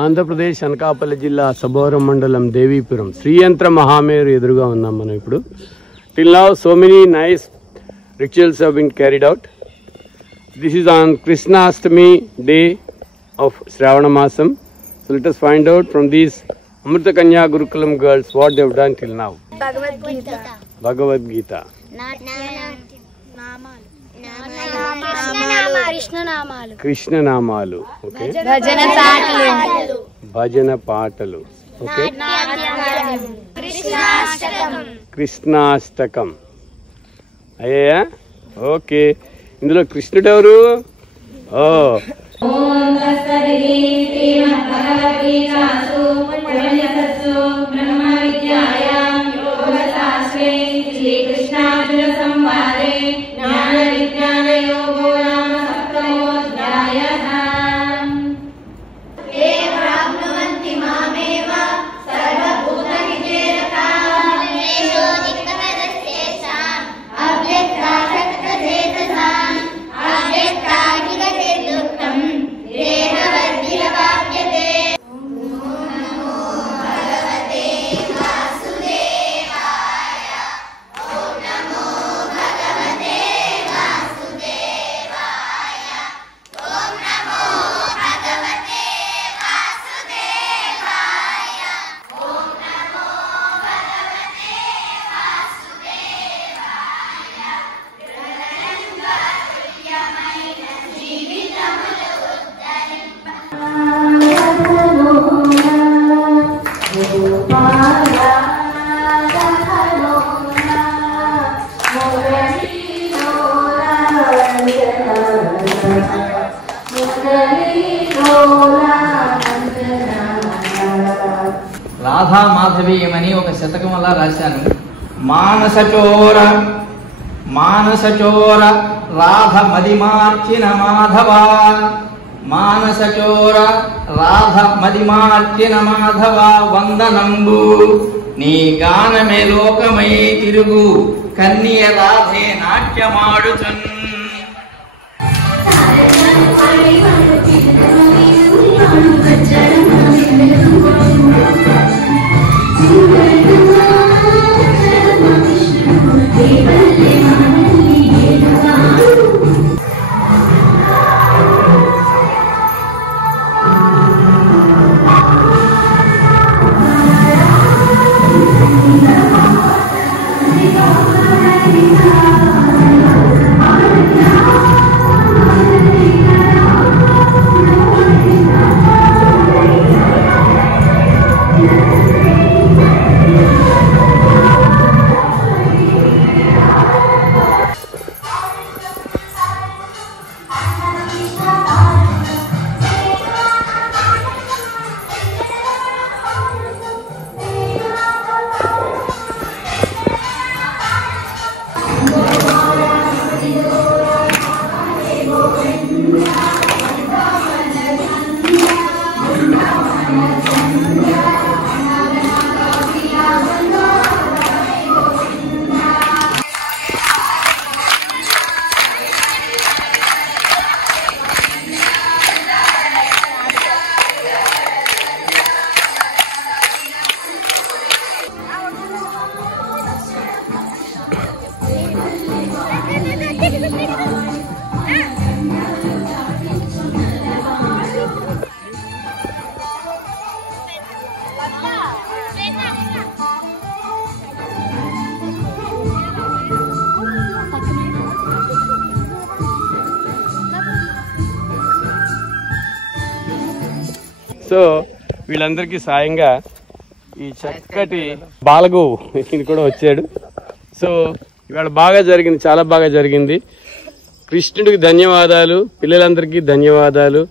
ఆంధ్రప్రదేశ్ అనకాపల్లి జిల్లా సభవరం మండలం దేవీపురం శ్రీయంత్ర మహామేరు ఎదురుగా ఉన్నాం మనం ఇప్పుడు. Till now so many nice rituals have been carried out. This is on Krishnastami day of Shravana Masam. So let us find out from these Amrita Kanya Gurukulam girls what they have done till now. Bhagavad Gita. Krishna Namalu. Okay. Bhajana Patalu. Okay. Krishnastakam. అయ్యా okay. ఇందులో కృష్ణుడు ఎవరు? ఓ రాధా మాధవీయమని ఒక శతకం అలా రాశాను. మానసచోర మానసచోర రాధ మదిమార్చిన మాధవ, మానసచోర రాధ మదిమార్చిన మాధవ వందనంబు నీ గానమే లోకమై తిరుగు కన్నియ రాధే నాట్యమాడుచున్. సో వీళ్ళందరికీ సాయంగా ఈ చక్కటి బాలగు ఈయన కూడా వచ్చాడు. సో ఇవాళ బాగా జరిగింది, చాలా బాగా జరిగింది. కృష్ణుడికి ధన్యవాదాలు, పిల్లలందరికీ ధన్యవాదాలు.